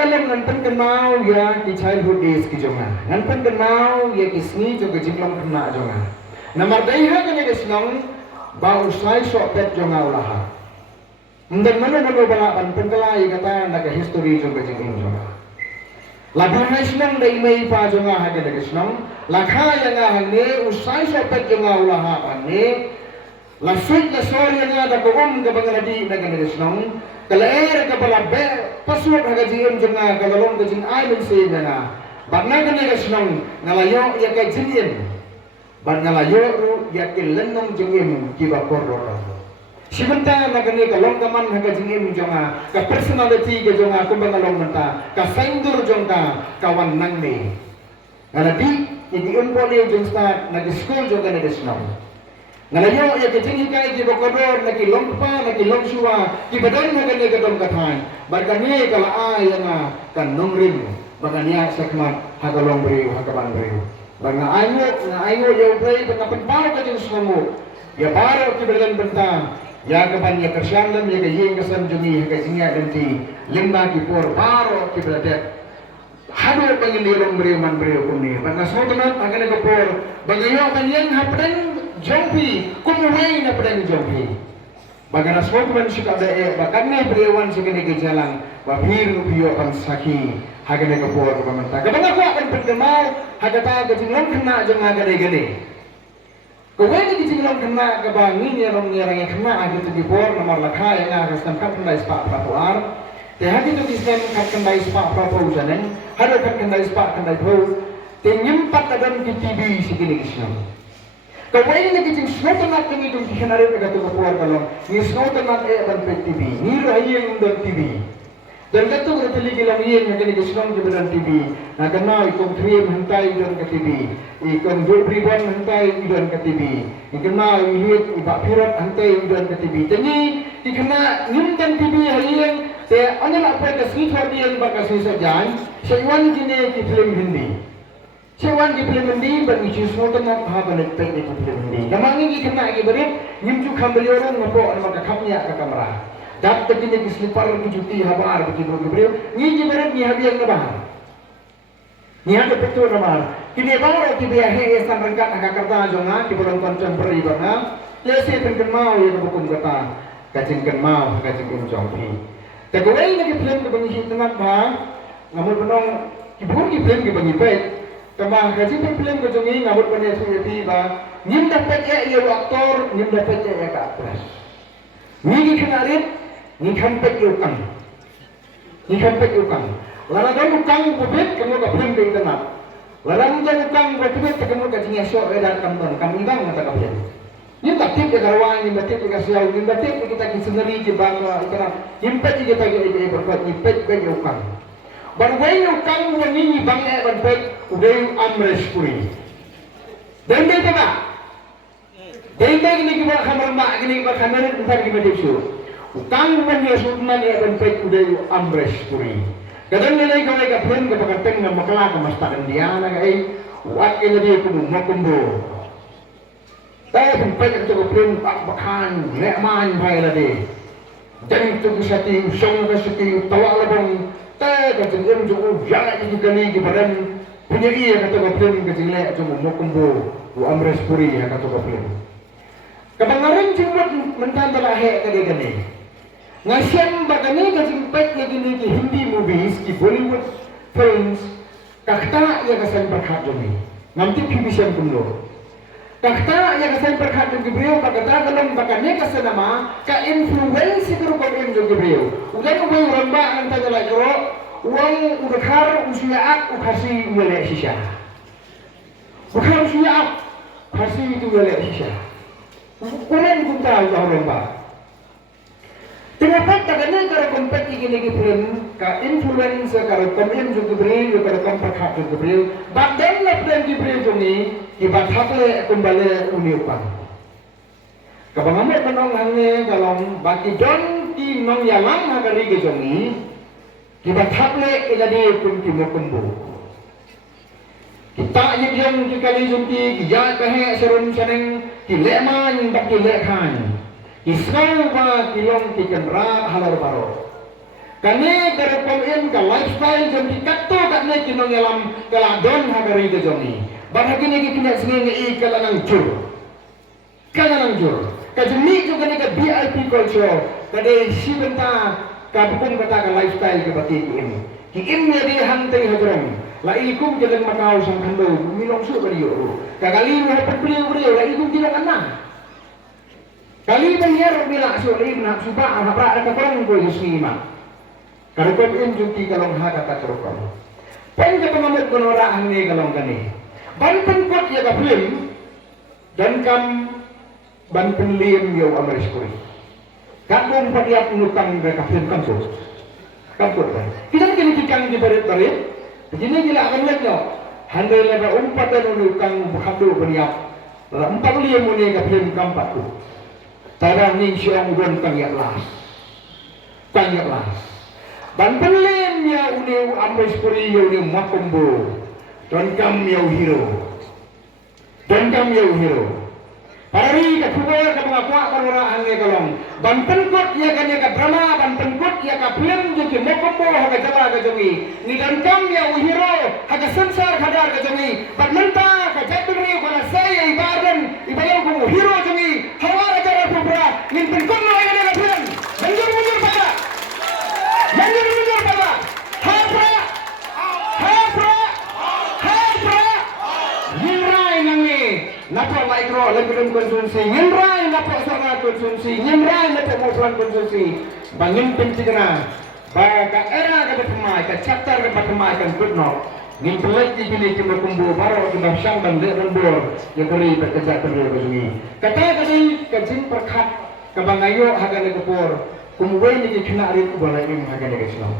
Alam nanpan kenal ya di childhood days ki jonga. Nanpan kenal ya ki sni jo ke jinglam kena jonga. Namar dai ha ke ne snong ba usai so pet jonga ulaha. Ndan mana mana bala pan penkala ya kata nak history jo ke jinglam jonga. Labang hai snong dai mai pa jonga ha ke ne snong. Lakha ya nga hangne usai so pet jonga ulaha panne. La suit la sorry nga da ko ke bangaladi na ke ne snong. Kalaer kapala be paswat haga jingem jenga kalalong ke jing ai men se na barna kene gasnong ngalayo ya ka jingem bar ngalayo ru ya ke lenong jingem ki ba korro simenta na kene kalong kaman haga jingem jonga ka personality ke jonga kumbang kalong menta ka saindur jonga kawan nang ne ngalabi ini umpole jong start na school jonga ne gasnong ngalayo ya kecing hikai di bokodor naki lompa naki lomsua di badan magane gadong kathan barkane kala ay nga kan nongrim bagania sakmat hagalong breu hagaban breu banga ayo ya breu panapan pao ka jing sumo ya baro ki berlan benta ya kapan ya kersyandam ya kayeng kasan jumi haga singa denti limba ki por baro ki berade hado pangilirong breu man breu kuni banga sotonat agane ko por bagayo kanyen hapren jompi kumuhay na pedang jompi bagana smokeman sika de bakanne brewan sika de jalan babir biyo kan saki hagane ka por ka manta ka banga ko akan pagdamaw hagata ka jinglong kena jeng hagade gane ko weni ki jinglong kena ka bangin ya rong ngerang kena agi tu di por nomor lakha yang agas kan kendai spa prapuar te hagi tu disem kan kendai spa prapu janen hado kan kendai spa kendai pro te nyempat adam ki TV sikini kisnam kawai ni kicing snotan nak kini dum kihanare pega tu keluar kalong ni snotan nak ban pet TV ni rahiyeng undang TV dan katu berteli gilang yen yang kini kisnong jeberan TV na kenal ikon trim hentai dan ke TV ikon ribuan hentai dan ke TV ikenal iluit ibak pirat hentai dan ke TV tani ikena nyimtan TV hayeng te anya nak pega sifar dia bakas sajan seiwan kini ki film Hindi Sewan di film Hindi ban isu smotan nak habalet pek di film Hindi. Namangi ki kena ki berit nyimju kambali orang ngapo nama kakapnya ke kamera. Dat tekini ki slipar ki juti habar ki bro bro. Ni ji berit ni habiang nabah. Ni ada betul namar. Kini baru ki biya he esan rengkat agak kerta jonga ki bolong contemporary banga. Ya se tengken mau ya bukun kata. Kacengken mau kacengken jongpi. Tegawai ni ki film ke bangi tenat ba. Ngamun benong ki bukun ki film ki bangi pek. Kama kasi film ko jongi ngabot pa niya suya ba nim dapat ya iya aktor nim dapat ya ka aktris ni kinarit ni kampet yukan lala kan ukang bubit kamu ka film di internet lala kan ukang bubit kamu ka jinya show edan kamon kami bang mata ka film ni tatip ya karwan ni tatip ka siaw ni tatip kita sendiri di bangsa internet impet kita ge berbuat impet ke ukang barway ukang ni bang e berbuat udah amres puri. Dan dia tak. Dia ini kita kamar mak ini kita kamar entar kita dipsu. Utang mana sudman ya bentuk udah amres puri. Kadang nilai kau lagi film kita kateng nama kelak kemastakan dia nak wakil dia kudu makumbo. Tapi bentuk itu film bakan lekman bayar dia. Dan itu kisati usang kisati tawa labong. Tapi kecenderung jauh jalan itu kali kepada punya iya kata kapten kecil lek cuma mau kumbo u amres puri ya kata kapten kebangaran cuma mentanda he kade kade ngasem bagani kasimpet lagi ni Hindi movies di Bollywood films kakta ya kasan berkat joni nanti pibisian kumlo kakta ya kasan berkat joni beliau bagata dalam bagani kasan nama ka influence itu rupanya joni beliau udah ubai ramba antara lagi uang udah usia ukasi wilayah sisa. Bukan usia kasih itu wilayah sisa. Kurang pun tahu orang bah. Kenapa takkannya kalau kompet ini film ka influencer kalau komen juga beri kalau kompak juga beri. Badan lah film diberi joni ibat hakle kembali uniupan. Kabangamet menongangnya kalau bagi don di nong yalang agari joni. Kita taple ila dia pun kita kumbu. Kita yang kali jumpi kita kahe serum seneng kileman tak kilekhan. Isnau ba kilong kikenra halar baro. Kane kare pom ka lifestyle jom di katto kane kinong yalam kala don hagari ke jomi. Bahagi ni kina sini ni kala nang jur. Kala nang jur. Kajemi juga ni ka VIP culture. Kade si benta ka bukan kata ka lifestyle ke bati ini. Ki imnya di hantai hajrong. La ikum jalan makau sang kando milong su bariyo. Kagali mo hapat beliau la ikum kinong anna. Kali bayar bila so nak suba hapra ada korang ko yusni ma. Kalau kau injuti kalau hak kata terukam, pen kita mamut konoraan ni kalau kani, ban penkot ya kaplim, dan kam ban penlim yo amaris kuri. Kakung patiap nukang ke kaplim kampus, kampus kan. Kita kini kikang di barit, begini gila akan lihat yo. Handai leba umpat dan nukang bukhadu beriap, 45 muni kaplim kampat tu. Tara ni siang udon kang ya las, kang ya las. Ban pelim ya uni amris puri ya uni makumbo don kam ya hero parari ka kubur ka mga kwa kanuraan ni kalong ban penkot ya kan ya ka drama ban penkot ya ka film jo ki makumbo ha ka jala ka jongi ni don kam ya hero ha ka sansar khadar ka jongi ban menta ka jaturi ko na saya ibadan ibayo ko hero jongi hawara jara kubra nin penkot no ya ka film mundur pada Mundur pada Hapra Nyemrai nangi Napa mikro lebih konsumsi Nyemrai napa sana konsumsi Nyemrai napa muflan konsumsi Bangin pencegana Baka era kata pemai Ka chapter kata pemai kan kudno Nimpelai dipilih cuma kumbu Baru kita syang dan dek rembur Ya kali berkejar terlalu kesini Kata kali kajin perkat Kabangayo haga lekepur Kumuway ni kina rin ko balay ng mga ganyan